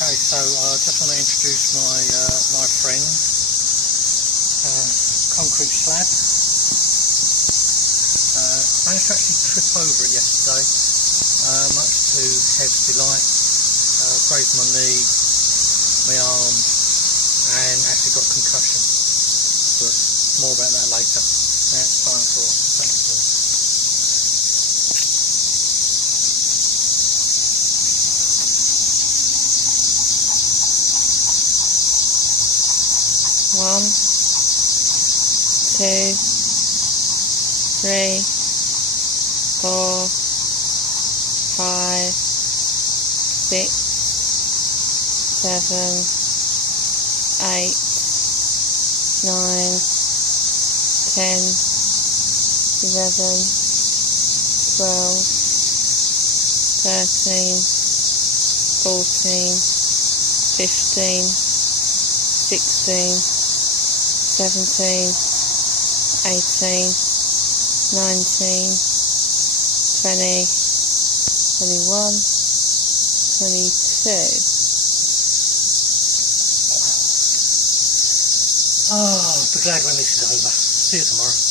Okay, so I just want to introduce my friend, concrete slab. Managed to actually trip over it yesterday, much to Kev's delight. Grazed my knee, my arm, and actually got concussion. But more about that later. Now it's time for practical. One, two, three, 4, 5, 6, 7, 8, 9, 10, 11, 12, 13, 14, 15, 16, 17, 18, 19, 20, 21, 22. Oh, I'll be glad when this is over. See you tomorrow.